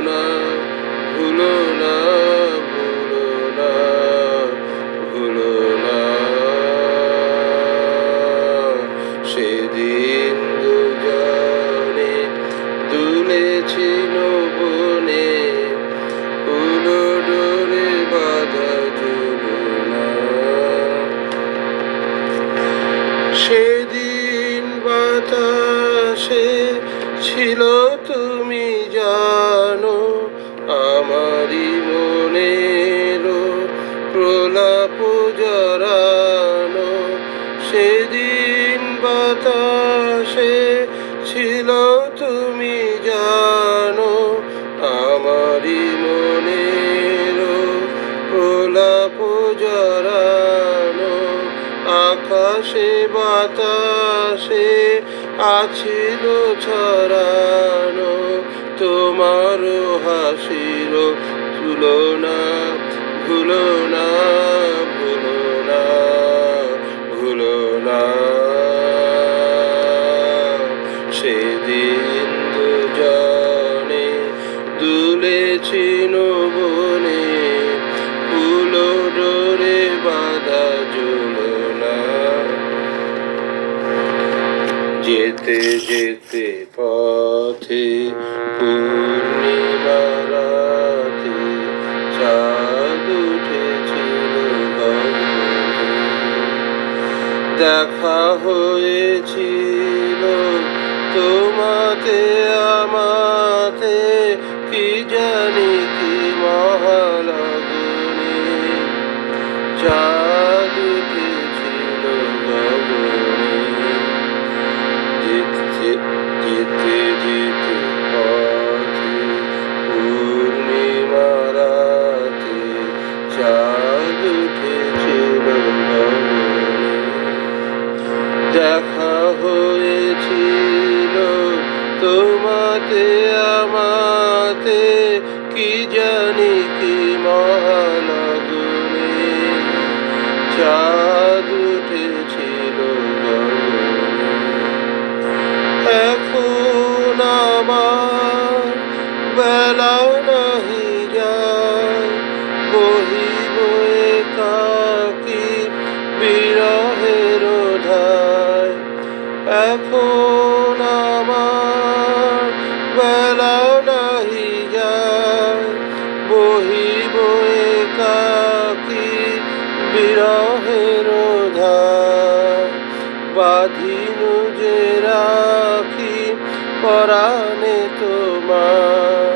না ভুলো না। পথে পূর্ণিমারাতে চাঁদ উঠেছিল দেখ Spirit. রাখি মুজে রাখি পরাণে তোমার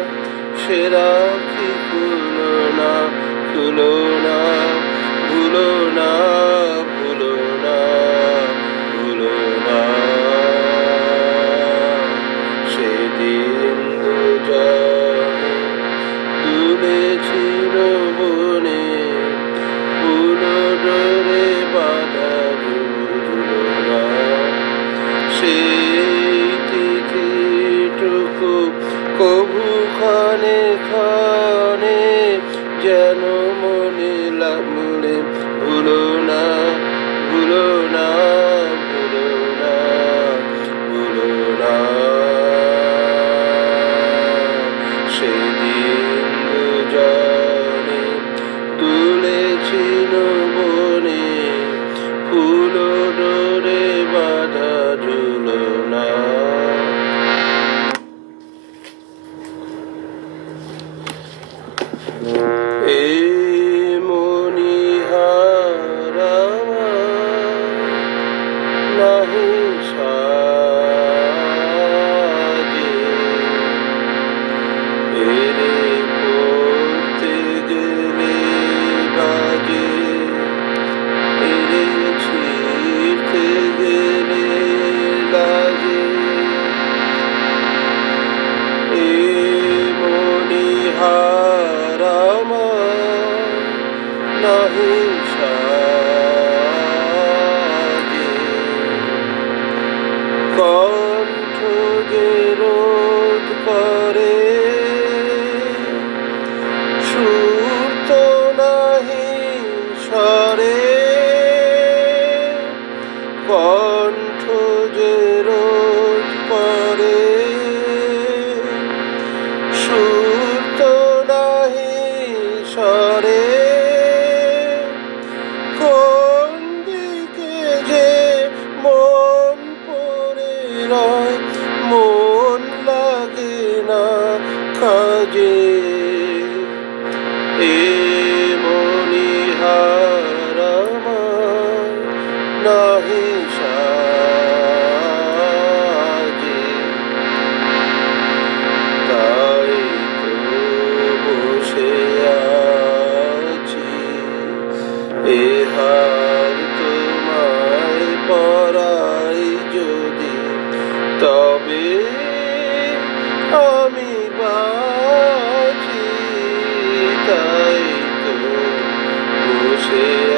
সে রাখি খুলো না খুলো স্মৃতিটুকু কবু খানে খানে যেন মনে লাগুলে, ভুলো না ভুলো না ভুলো না ভুলো না। সেদিন দুজনে তুলেছিল বনে ফুলো everybody. Eh? see.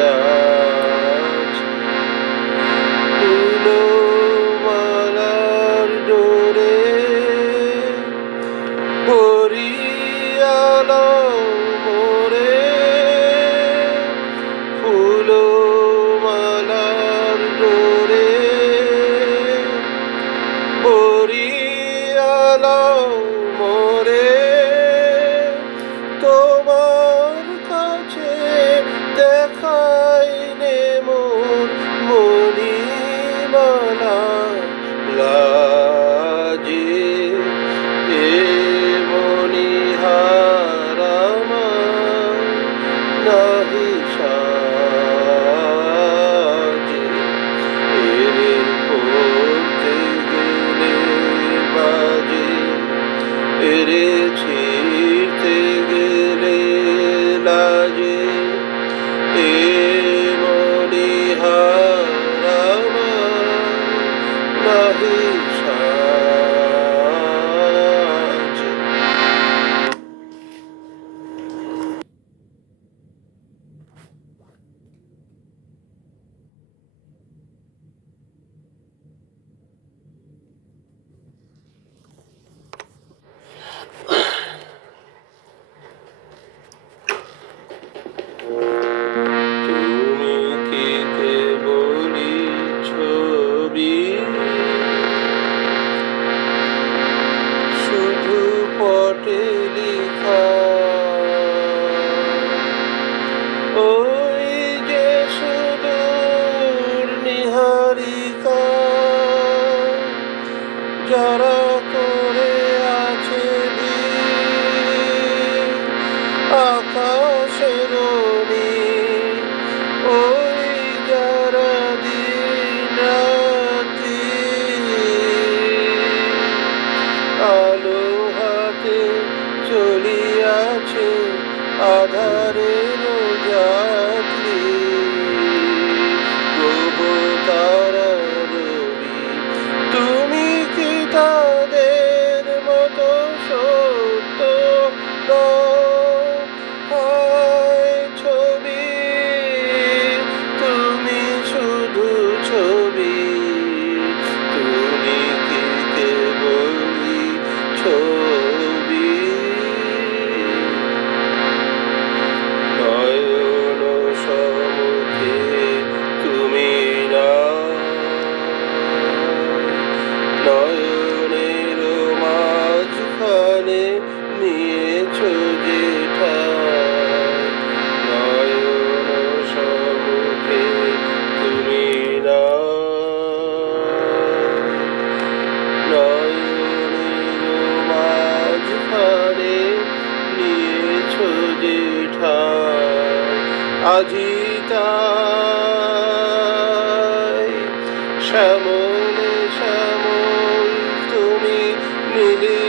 Amen.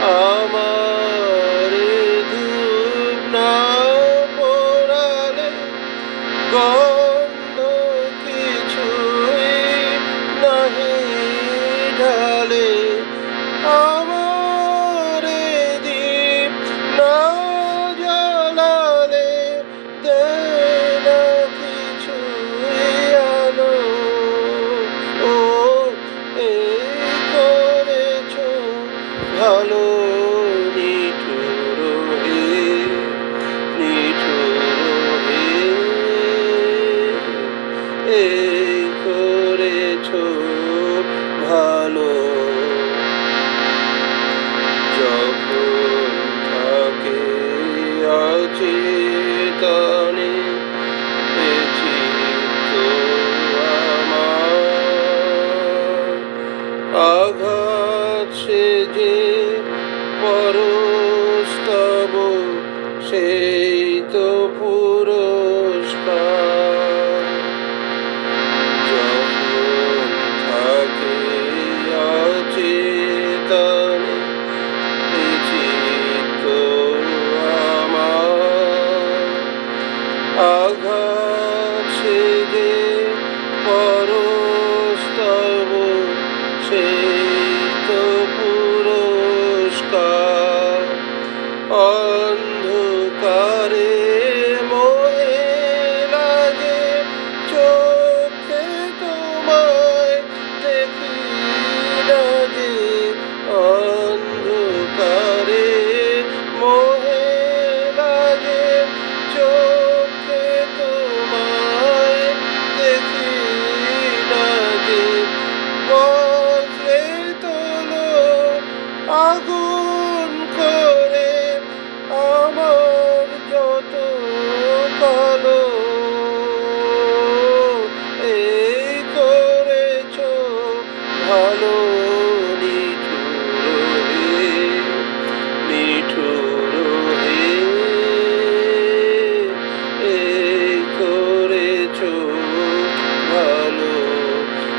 আমার ধূপ না পোড়ালে গন্ধ কিছুই নাহি ঢালে। আমার দীপ না জ্বালালে দেনা কিছুই আলো। ও, এই করেছ ভালো Amen.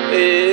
Amen.